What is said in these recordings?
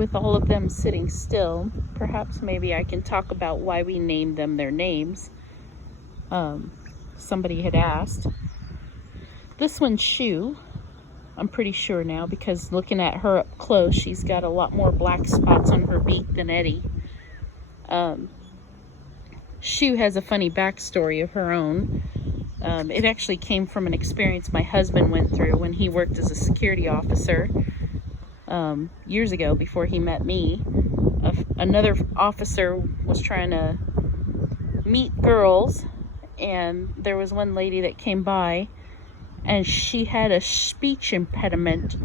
with all of them sitting still, perhaps maybe I can talk about why we named them their names. Somebody had asked. This one's Shoe. I'm pretty sure now, because looking at her up close, she's got a lot more black spots on her beak than Eddie. Shoe has a funny backstory of her own. It actually came from an experience my husband went through when he worked as a security officer years ago, before he met me. Another officer was trying to meet girls, and there was one lady that came by, and she had a speech impediment,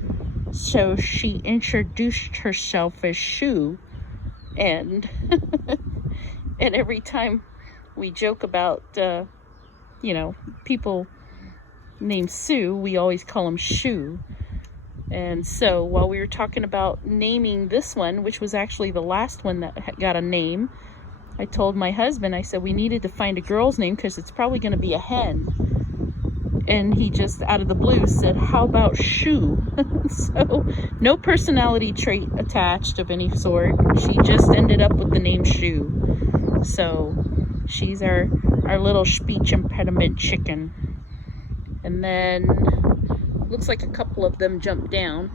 so she introduced herself as Shoe. And and every time we joke about people named Sue, we always call them Shoe. And so while we were talking about naming this one, which was actually the last one that got a name, I told my husband, I said we needed to find a girl's name because it's probably going to be a hen. And he just out of the blue said, how about Shoe? So no personality trait attached of any sort. She just ended up with the name Shoe. So she's our little speech impediment chicken. And then looks like a couple of them jumped down.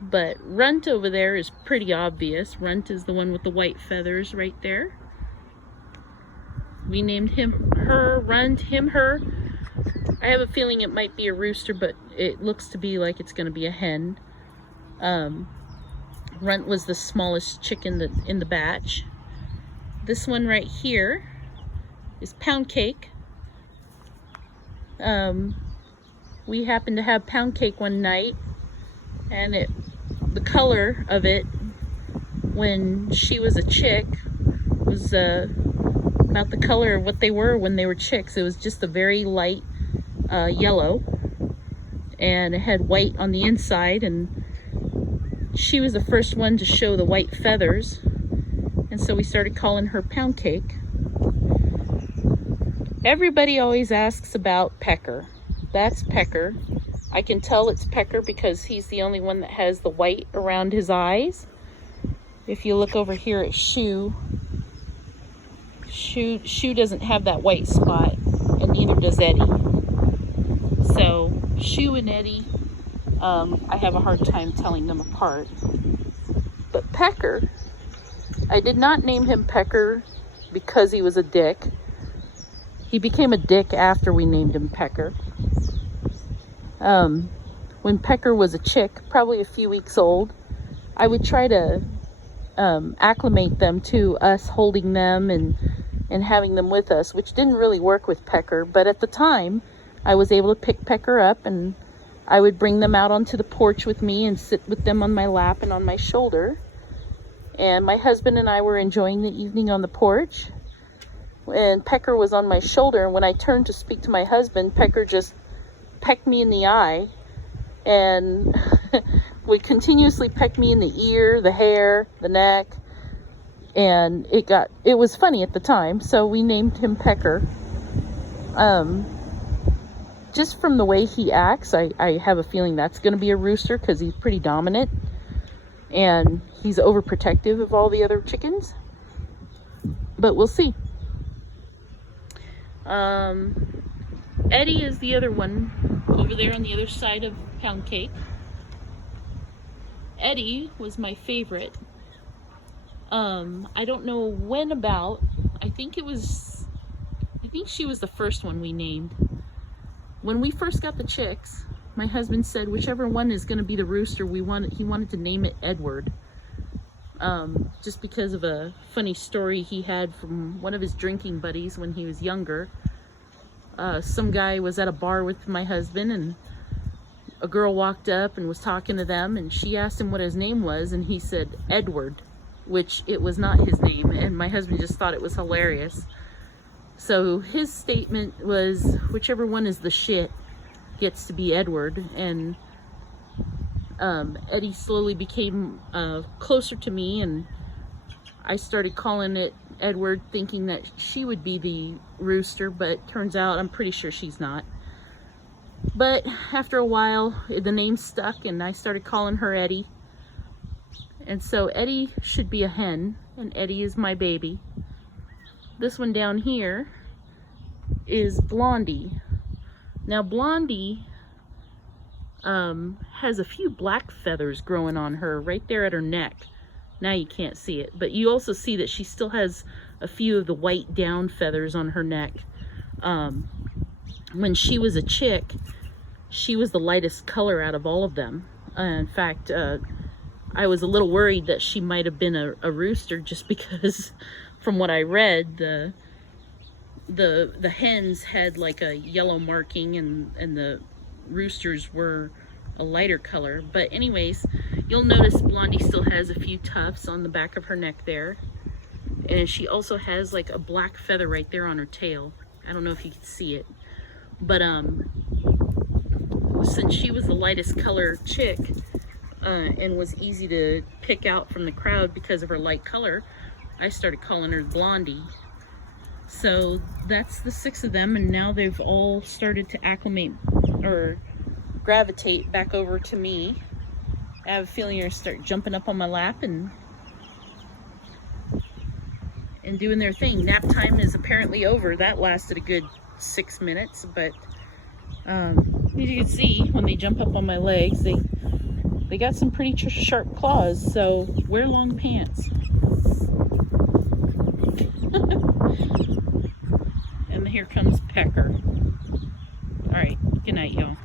But Runt over there is pretty obvious. Runt is the one with the white feathers right there. We named him, her, Runt, him, her. I have a feeling it might be a rooster, but it looks to be like it's going to be a hen. Runt was the smallest chicken in the batch. This one right here is Pound Cake. We happened to have Pound Cake one night, and the color of it when she was a chick was about the color of what they were when they were chicks. It was just a very light yellow, and it had white on the inside, and she was the first one to show the white feathers, and so we started calling her Pound Cake. Everybody always asks about Pecker. That's Pecker. I can tell it's Pecker because he's the only one that has the white around his eyes. If you look over here at Shoe doesn't have that white spot, and neither does Eddie. So Shoe and Eddie, I have a hard time telling them apart. But Pecker, I did not name him Pecker because he was a dick. He became a dick after we named him Pecker. When Pecker was a chick, probably a few weeks old, I would try to acclimate them to us holding them and having them with us, which didn't really work with Pecker. But at the time, I was able to pick Pecker up, and I would bring them out onto the porch with me and sit with them on my lap and on my shoulder. And my husband and I were enjoying the evening on the porch, and Pecker was on my shoulder, and when I turned to speak to my husband, Pecker just pecked me in the eye and would continuously peck me in the ear, the hair, the neck, and it was funny at the time, so we named him Pecker. Just from the way he acts, I have a feeling that's going to be a rooster because he's pretty dominant and he's overprotective of all the other chickens, but we'll see. Eddie is the other one over there on the other side of Pound Cake. Eddie was my favorite. I don't know when about. I think she was the first one we named. When we first got the chicks, my husband said whichever one is going to be the rooster, he wanted to name it Edward. Just because of a funny story he had from one of his drinking buddies when he was younger. Some guy was at a bar with my husband, and a girl walked up and was talking to them, and she asked him what his name was, and he said Edward, which it was not his name, and my husband just thought it was hilarious. So his statement was, whichever one is the shit gets to be Edward, and Eddie slowly became closer to me, and I started calling it Edward, thinking that she would be the rooster, but turns out I'm pretty sure she's not. But after a while, the name stuck, and I started calling her Eddie. And so Eddie should be a hen, and Eddie is my baby. This one down here is Blondie. Now Blondie has a few black feathers growing on her right there at her neck. Now you can't see it, but you also see that she still has a few of the white down feathers on her neck. When she was a chick, she was the lightest color out of all of them. In fact, I was a little worried that she might have been a rooster, just because from what I read, the hens had like a yellow marking and the roosters were a lighter color. But anyways, you'll notice Blondie still has a few tufts on the back of her neck there, and she also has like a black feather right there on her tail. I don't know if you can see it, but since she was the lightest color chick and was easy to pick out from the crowd because of her light color, I started calling her Blondie. So that's the 6 of them, and now they've all started to acclimate or gravitate back over to me. I have a feeling you're gonna start jumping up on my lap and doing their thing. Nap time is apparently over. That lasted a good 6 minutes, but as you can see, when they jump up on my legs, they got some pretty sharp claws, so wear long pants. And here comes Pecker. All right, good night, y'all.